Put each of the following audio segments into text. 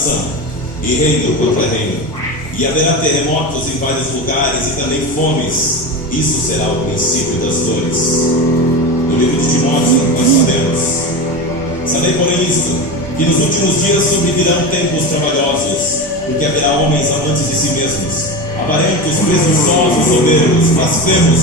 nação, e reino contra reino. E haverá terremotos em vários lugares e também fomes. Isso será o princípio das dores. No livro de Timóteo nós sabei, porém isto, que nos últimos dias sobrevirão tempos trabalhosos, porque haverá homens amantes de si mesmos, avarentos, presunçosos, soberbos, blasfemos,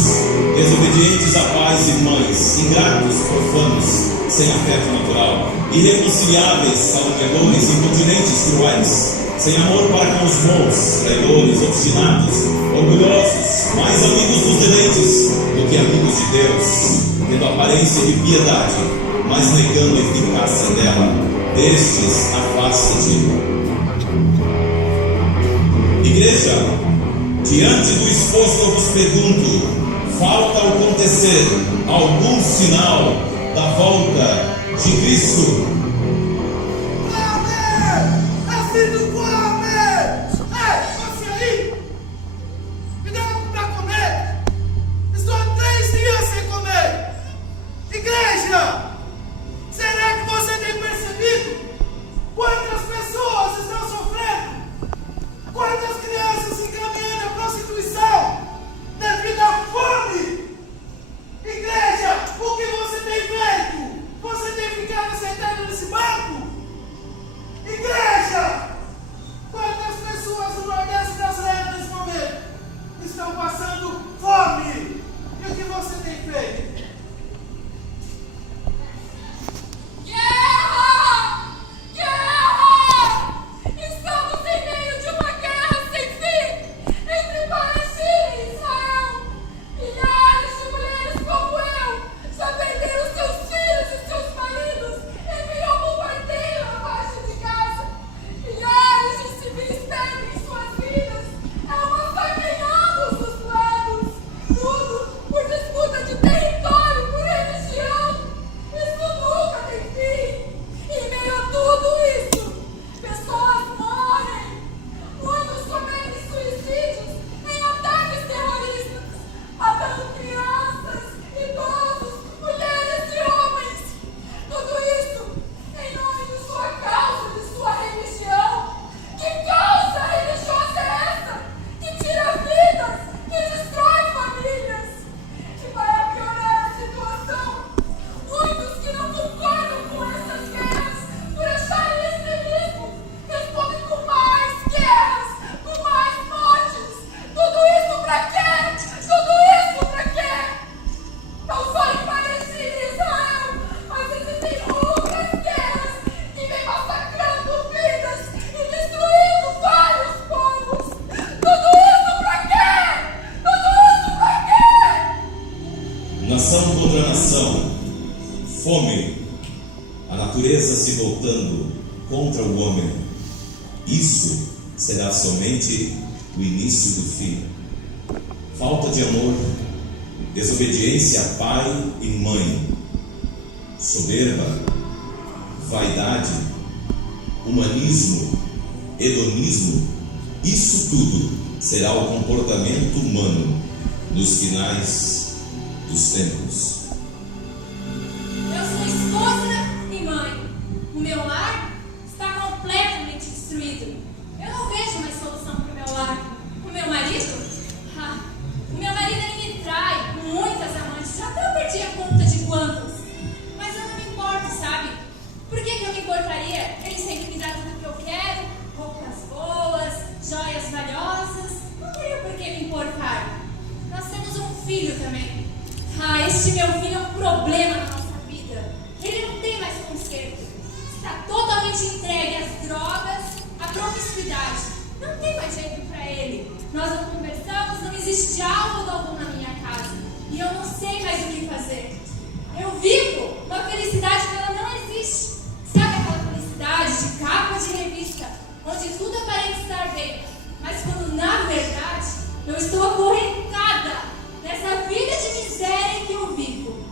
desobedientes a pais e mães, ingratos, profanos, sem afeto natural, irreconciliáveis, caluniadores, incontinentes, cruéis, sem amor para com os bons, traidores, obstinados, orgulhosos, mais amigos dos deleites do que amigos de Deus, tendo aparência de piedade, mas negando a eficácia dela. Destes afasta-te. Igreja, diante do exposto eu vos pergunto: falta acontecer algum sinal da volta de Cristo? Nação contra nação, fome, a natureza se voltando contra o homem. Isso será somente o início do fim. Falta de amor, desobediência a pai e mãe, soberba, vaidade, humanismo, hedonismo, isso tudo será o comportamento humano nos finais dos tempos. Eu sou esposa e mãe. O meu lar está completamente destruído. Eu não vejo mais solução para o meu lar. O meu marido? O meu marido ele me trai com muitas amantes. Já até eu perdi a conta de quantas. Mas eu não me importo, sabe? Por que eu me importaria? Ele sempre me dá tudo que eu quero, roupas boas, joias valiosas. Não teria por que me importar. Nós temos um filho também. Este meu filho é um problema na nossa vida. Ele não tem mais conserto. Está totalmente entregue às drogas, à promiscuidade. Não tem mais jeito para ele. Nós não conversamos, não existe diálogo algum na minha casa. E eu não sei mais o que fazer. Eu vivo uma felicidade que ela não existe. Sabe aquela felicidade de capa de revista, onde tudo aparenta estar bem, mas quando na verdade eu estou acorrentada nessa vida de miséria em que eu vivo.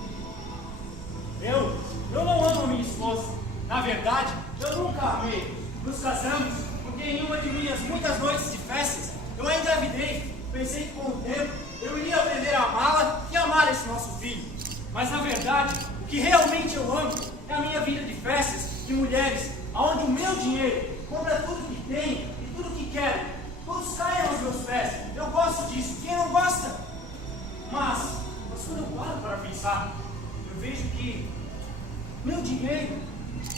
Eu não amo minha esposa. Na verdade, eu nunca a amei. Nos casamos porque em uma de minhas muitas noites de festas eu a engravidei. Pensei que com o tempo eu iria aprender a amá-la e amar esse nosso filho. Mas na verdade, o que realmente eu amo é a minha vida de festas, de mulheres, onde o meu dinheiro compra tudo que tem e tudo que quero. Todos caem aos meus pés. Eu gosto disso. Quem não gosta? Mas quando eu paro para pensar, eu vejo que meu dinheiro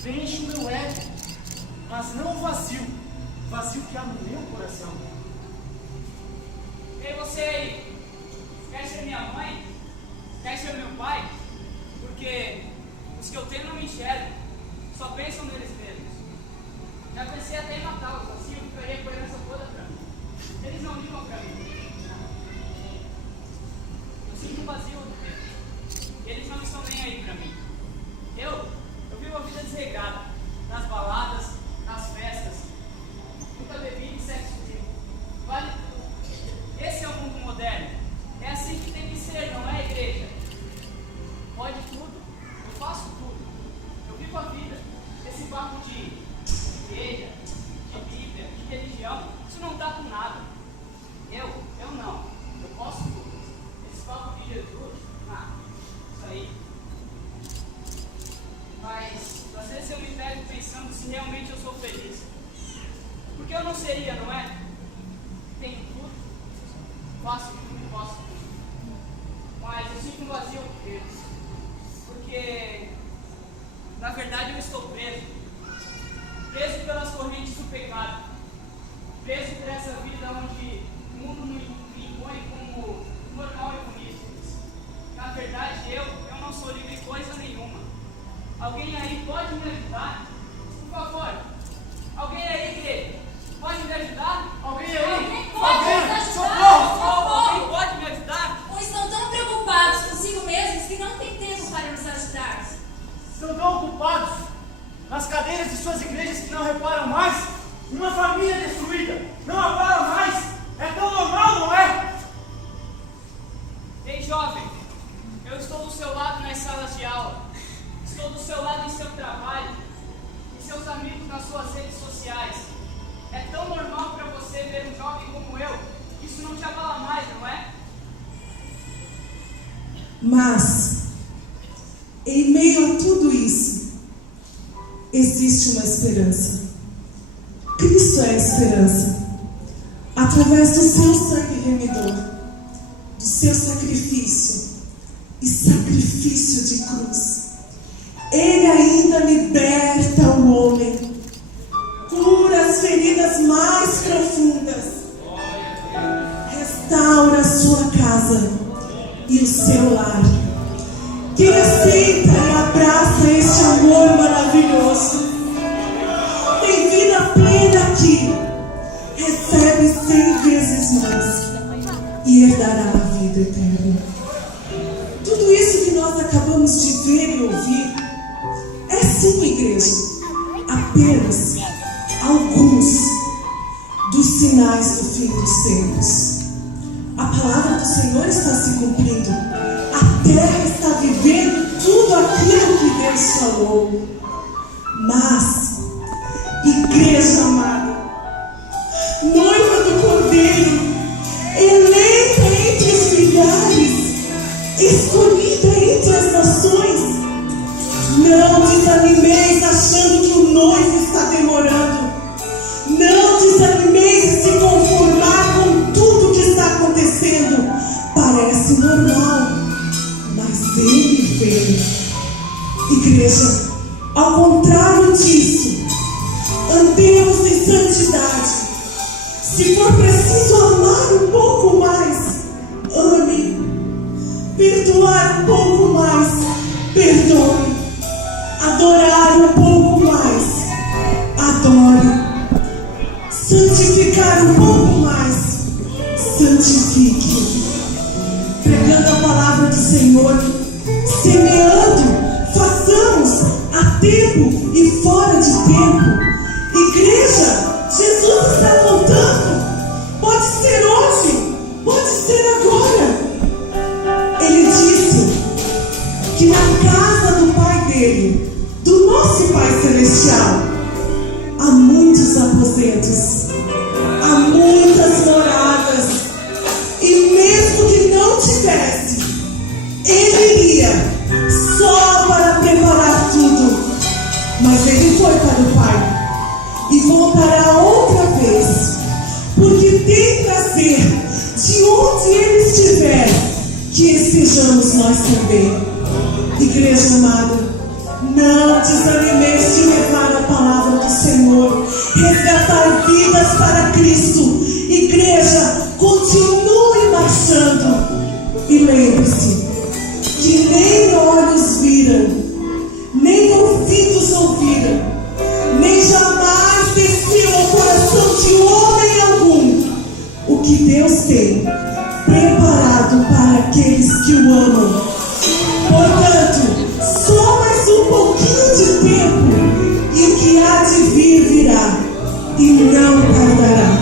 preenche o meu ego, mas não o vazio que há no meu coração. Ei, você aí, quer ser minha mãe? Quer ser meu pai? Porque os que eu tenho não me enxergam, só pensam neles mesmos. Já pensei até em matá-los, assim eu ficaria com a herança toda pra mim. Eles não ligam pra mim. Eu sinto um vazio no peito. Eles não estão nem aí pra mim. Eu vivo uma vida desregrada, nas baladas, nas festas. Nunca bebi e sexo vivo. Vale tudo. Esse é o mundo moderno. É assim que tem que ser, não é, igreja? Pode tudo. Eu faço tudo. Eu vivo a vida. Esse papo de igreja, de Bíblia, de religião, isso não dá com nada. Eu não. Eu posso tudo. Esse papo de Jesus, isso aí. Mas às vezes eu me pego pensando se realmente eu sou feliz. Porque eu não seria, não é? Tenho tudo, faço tudo, posso tudo. Mas eu sinto um vazio por Deus. Porque na verdade eu estou preso. Preso pelas correntes do pecado. Preso por essa vida onde o mundo me impõe como normal e bonito. Na verdade eu não sou livre coisa nenhuma. Alguém aí pode me ajudar? Por favor. Alguém aí, igreja, pode me ajudar? Alguém aí? Alguém pode me ajudar? Socorro! Alguém pode me ajudar? Ou estão tão preocupados consigo mesmos que não têm tempo para nos ajudar? Estão tão ocupados nas cadeiras de suas igrejas que não reparam mais? Uma família destruída, não abala mais? É tão normal, não é? Ei, jovem, eu estou do seu lado nas salas de aula. Estou do seu lado em seu trabalho, em seus amigos nas suas redes sociais. É tão normal para você ver um jovem como eu. Isso não te abala mais, não é? Mas, em meio a tudo isso, existe uma esperança. Cristo é a esperança. Através do seu sangue remidor, do seu sacrifício e sacrifício de cruz, Ele ainda liberta o homem, cura as feridas mais profundas, restaura a sua casa e o seu lar. Quem aceita e abraça este amor maravilhoso, tem vida plena aqui, recebe 100 vezes mais e herdará a vida eterna. Tudo isso que nós acabamos de ver e ouvir é sim, igreja, apenas alguns dos sinais do fim dos tempos. A palavra do Senhor está se cumprindo. A terra está vivendo tudo aquilo que Deus falou. Mas, igreja amada, noiva do Cordeiro, eleita entre os milhares, escolhida entre as nações, não desanimeis achando que o noivo está demorando. Não desanimeis em se conformar com tudo que está acontecendo. Parece normal, mas Ele veio. Igreja, ao contrário disso, andemos em santidade. Se for preciso amar um pouco mais, ame. Perdoar um pouco mais, perdoe. Adorar um pouco mais, adore. Santificar um pouco mais, santifique. Pregando a palavra do Senhor, semeando, façamos a tempo e fora de tempo. Igreja, Jesus está voltando. Pode ser hoje, pode ser agora. Ele disse que na casa do Pai dele, do nosso Pai Celestial, há muitos aposentos, há muitas moradas. E mesmo que não tivesse, Ele iria só para preparar tudo. Mas Ele foi para o Pai e voltará nós também. Igreja amada, não desanimeis de levar a palavra do Senhor, resgatar vidas para Cristo. Igreja, continue marchando. E lembre-se que nem olhos viram, nem ouvidos ouviram, nem jamais desceu ao coração de homem algum o que Deus tem preparado para aqueles que o amam. Portanto, só mais um pouquinho de tempo e o que há de vir virá e não tardará.